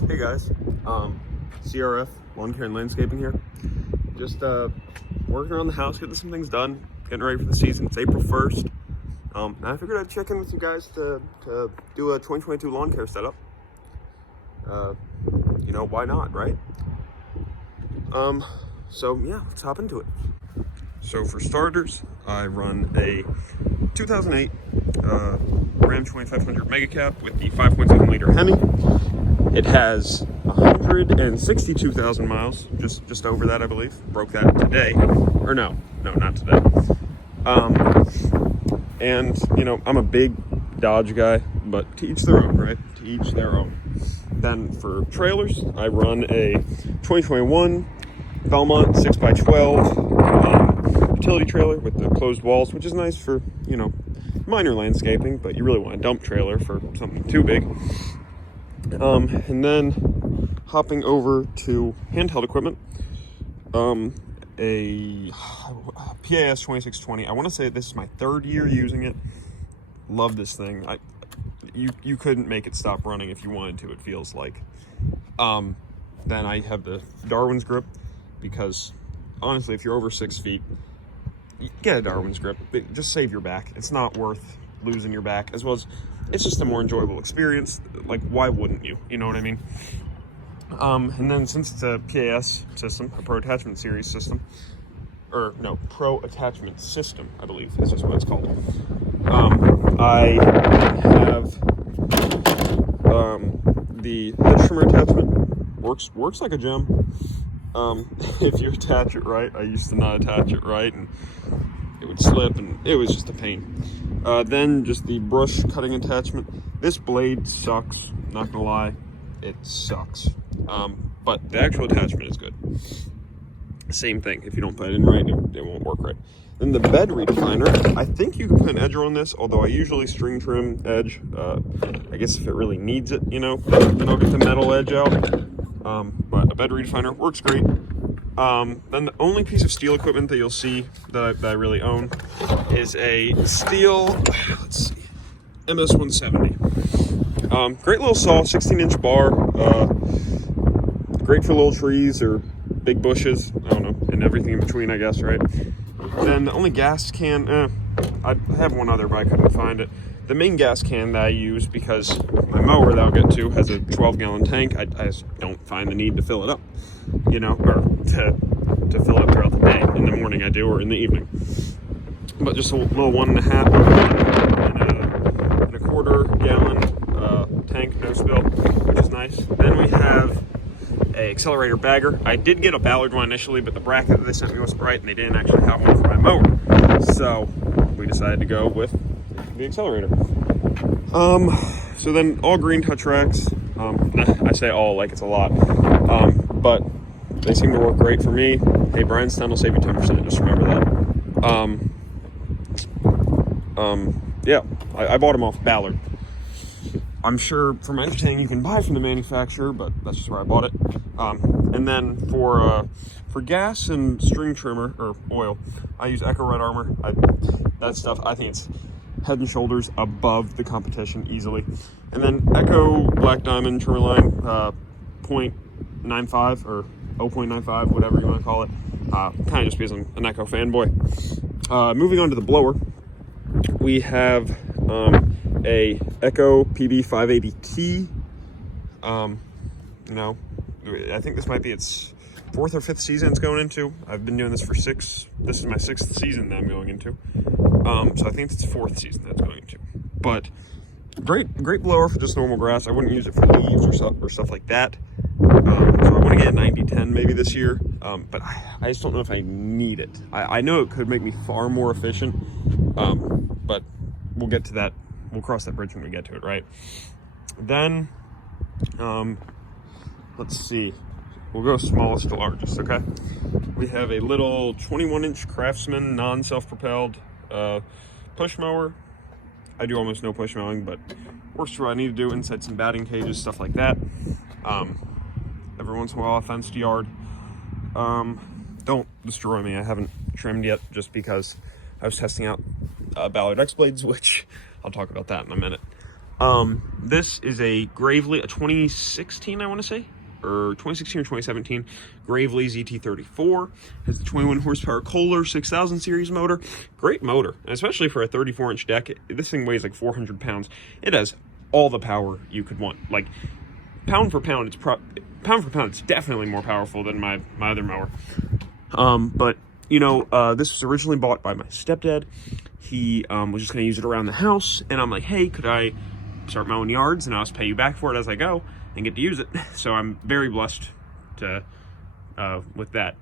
Hey guys, CRF, Lawn Care and Landscaping here. Just working around the house, getting some things done, getting ready for the season. It's April 1st. And I figured I'd check in with you guys to do a 2022 lawn care setup. Why not, right? So yeah, let's hop into it. So for starters, I run a 2008 Ram 2500 Mega Cap with the 5.7 liter Hemi. It has 162,000 miles, just over that, I believe. Broke that today, or no, not today. And I'm a big Dodge guy, but to each their own, right? To each their own. Then for trailers, I run a 2021 Belmont 6x12 utility trailer with the closed walls, which is nice for minor landscaping, but you really want a dump trailer for something too big. And then hopping over to handheld equipment, a PAS 2620. I want to say this is my third year using it. Love this thing. You couldn't make it stop running if you wanted to, it feels like. Then I have the Darwin's grip, because honestly, if you're over 6 feet, get a Darwin's grip. Just save your back. It's not worth losing your back, as well as it's just a more enjoyable experience. Like, why wouldn't you? You know what I mean? And then since it's a PAS system, a Pro Attachment Series system, Pro Attachment System, I believe is just what it's called. I have the hedge trimmer attachment. Works like a gem. If you attach it right. I used to not attach it right, and it would slip, and it was just a pain. Then just the brush cutting attachment. This blade sucks, not gonna lie, it sucks. But the actual attachment is good. Same thing, if you don't put it in right, it won't work right. Then the bed redefiner, I think you can put an edger on this, although I usually string trim edge. I guess if it really needs it, then I'll get the metal edge out. But a bed redefiner works great. Then the only piece of steel equipment that you'll see that I really own is a steel, MS-170. Great little saw, 16-inch bar. Great for little trees or big bushes. I don't know, and everything in between, I guess, right? Then the only gas can, I have one other, but I couldn't find it. The main gas can that I use, because my mower that I'll get to has a 12-gallon tank. I just don't find the need to fill it up, or to fill it up throughout the day. In the morning I do, or in the evening. But just a little 1.25 gallon tank, no spill, which is nice. Then we have a accelerator bagger. I did get a Ballard one initially, but the bracket that they sent me wasn't right, and they didn't actually have one for my mower. So we decided to go with the accelerator. So then all green touch racks. I say all like it's a lot, but they seem to work great for me. Hey, Brian's 10 will save you 10%. Just remember that. Yeah, I bought them off Ballard. I'm sure from my understanding you can buy from the manufacturer, but that's just where I bought it. And then for gas and string trimmer or oil, I use Echo Red Armor. That stuff, I think it's head and shoulders above the competition easily. And then Echo Black Diamond trimmer line, 0.95 or 0.95, whatever you want to call it. Kind of just because I'm an Echo fanboy. Moving on to the blower, we have a Echo PB580T. I think this might be its 4th or 5th season it's going into. I've been doing this for 6. This is my 6th season that I'm going into. So I think it's its 4th season that's going into. But great blower for just normal grass. I wouldn't use it for leaves or stuff like that. So I want to get a 90-10 maybe this year. But I just don't know if I need it. I know it could make me far more efficient. But we'll get to that. We'll cross that bridge when we get to it, right? Then, let's see. We'll go smallest to largest, okay? We have a little 21-inch Craftsman non-self-propelled push mower. I do almost no push mowing, but works for what I need to do inside some batting cages, stuff like that. Every once in a while, a fenced yard. Don't destroy me. I haven't trimmed yet, just because I was testing out Ballard X blades, which I'll talk about that in a minute. This is a 2016, I want to say, or 2016 or 2017 Gravely ZT34. Has the 21 horsepower Kohler 6000 series motor. Great motor, especially for a 34-inch deck. This thing weighs like 400 pounds. It has all the power you could want. Like, pound for pound, it's definitely more powerful than my other mower. But you know, this was originally bought by my stepdad. He was just gonna use it around the house, and I'm like, hey, could I start mowing yards and I'll just pay you back for it as I go and get to use it. So I'm very blessed to with that.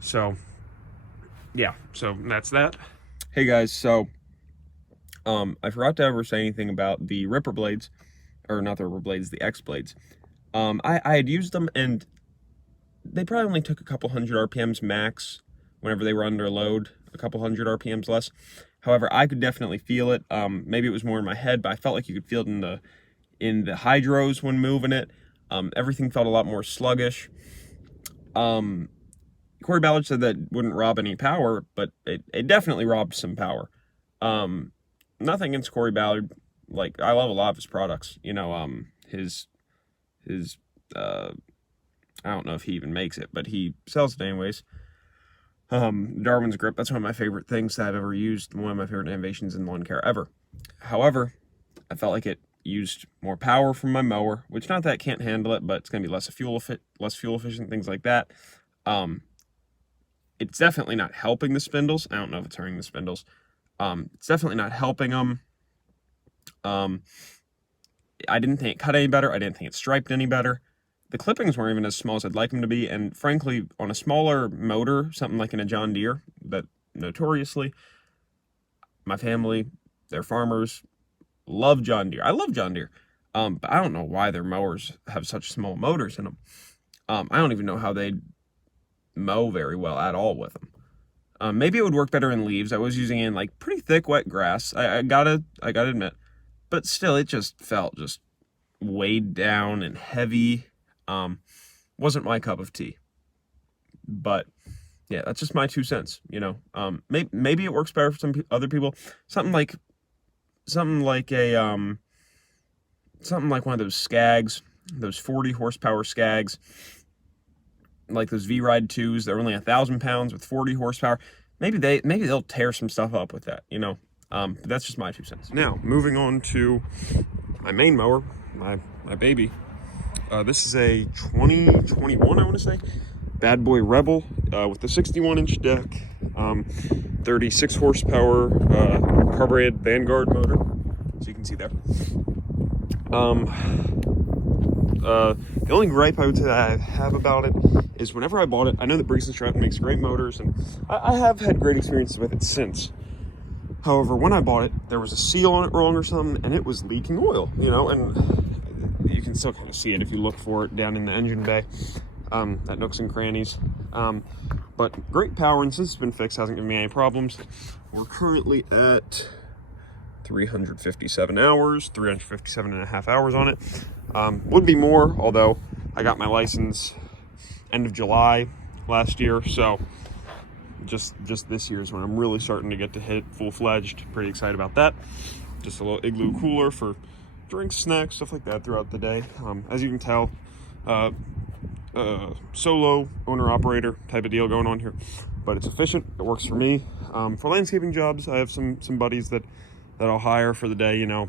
So yeah, so that's that. Hey guys, so I forgot to ever say anything about the Ripper blades, or not the Ripper blades, the X blades. I had used them, and they probably only took a couple hundred RPMs max whenever they were under load, a couple hundred RPMs less. However, I could definitely feel it. Maybe it was more in my head, but I felt like you could feel it in the hydros when moving it. Everything felt a lot more sluggish. Corey Ballard said that wouldn't rob any power, but it definitely robbed some power. Nothing against Corey Ballard. Like, I love a lot of his products. You know, his I don't know if he even makes it, but he sells it anyways. Darwin's grip, that's one of my favorite things that I've ever used, one of my favorite innovations in lawn care ever. However, I felt like it used more power from my mower, which, not that it can't handle it, but it's going to be less fuel efficient, things like that. It's definitely not helping the spindles. I don't know if it's hurting the spindles. It's definitely not helping them. I didn't think it cut any better. I didn't think it striped any better. The clippings weren't even as small as I'd like them to be, and frankly, on a smaller motor, something like in a John Deere, that notoriously, my family, they're farmers, love John Deere. I love John Deere, but I don't know why their mowers have such small motors in them. I don't even know how they mow very well at all with them. Maybe it would work better in leaves. I was using it in like pretty thick, wet grass. I gotta admit, but still, it just felt just weighed down and heavy. Wasn't my cup of tea, but yeah, that's just my 2 cents, you know. Maybe it works better for some other people. Something like one of those Skags, those 40 horsepower Skags, like those V-Ride 2s. They're only 1,000 pounds with 40 horsepower. Maybe they'll tear some stuff up with that, you know. But that's just my 2 cents. Now, moving on to my main mower, my baby. This is a 2021, I want to say, Bad Boy Rebel with the 61-inch deck, 36 horsepower carbureted Vanguard motor, so you can see there. The only gripe I would say that I have about it is whenever I bought it, I know that Briggs & Stratton makes great motors, and I have had great experiences with it since. However, when I bought it, there was a seal on it wrong or something, and it was leaking oil, you know, and you can still kind of see it if you look for it down in the engine bay, at nooks and crannies. But great power, and since it's been fixed, hasn't given me any problems. We're currently at 357 hours, 357 and a half hours on it. Would be more, although I got my license end of July last year, so just this year is when I'm really starting to get to hit full-fledged. Pretty excited about that. Just a little igloo cooler for drinks, snacks, stuff like that throughout the day. As you can tell, solo owner-operator type of deal going on here, but it's efficient. It works for me. For landscaping jobs, I have some buddies that I'll hire for the day, you know.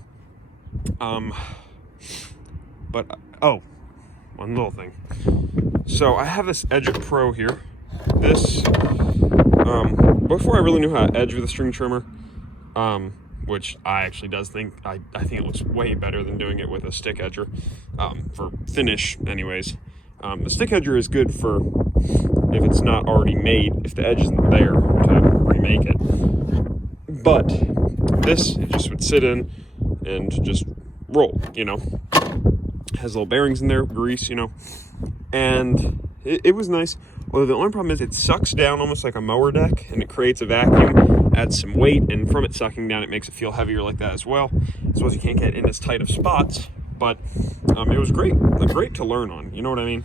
But one little thing. So I have this Edge Pro here. This before I really knew how to edge with a string trimmer, which I actually think it looks way better than doing it with a stick edger, for finish anyways. The stick edger is good for if it's not already made, if the edge isn't there to remake it. But this, it just would sit in and just roll, you know. Has little bearings in there, grease, you know. And it was nice. Although the only problem is it sucks down almost like a mower deck, and it creates a vacuum, adds some weight, and from it sucking down, it makes it feel heavier like that as well. So you can't get in as tight of spots, but it was great to learn on, you know what I mean?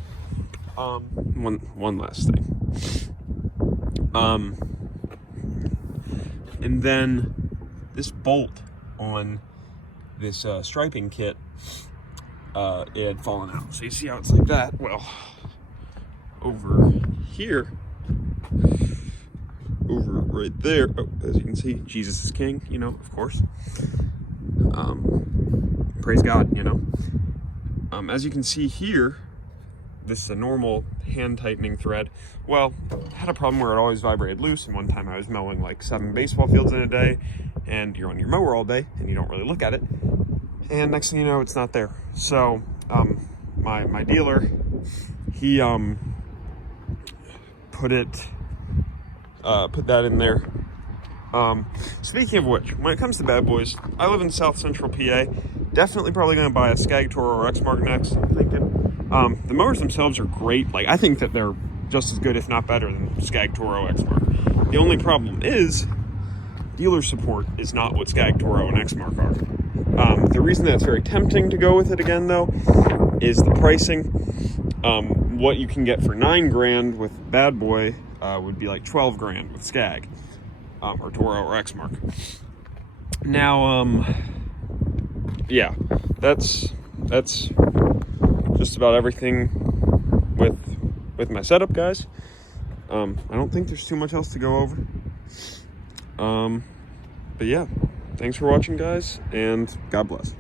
One last thing. And then this bolt on this striping kit, it had fallen out. So you see how it's like that? Well, over here, over right there, oh, as you can see, Jesus is king, you know, of course. Praise God, you know. As you can see here, this is a normal hand tightening thread. Well, I had a problem where it always vibrated loose, and one time I was mowing like 7 baseball fields in a day, and you're on your mower all day and you don't really look at it, and next thing you know, it's not there. So my dealer, he put that in there. Speaking of which, when it comes to bad boys, I live in South Central PA. Definitely probably going to buy a Skag Toro or Exmark next, I'm thinking. The mowers themselves are great. Like, I think that they're just as good, if not better, than Skag Toro Exmark. The only problem is dealer support is not what Skag Toro and Exmark are. The reason that's very tempting to go with it again, though, is the pricing. What you can get for $9 grand with Bad Boy would be like 12 grand with Skag, or Toro or Exmark. Now, yeah, that's just about everything with my setup, guys. I don't think there's too much else to go over. But yeah, thanks for watching, guys, and God bless.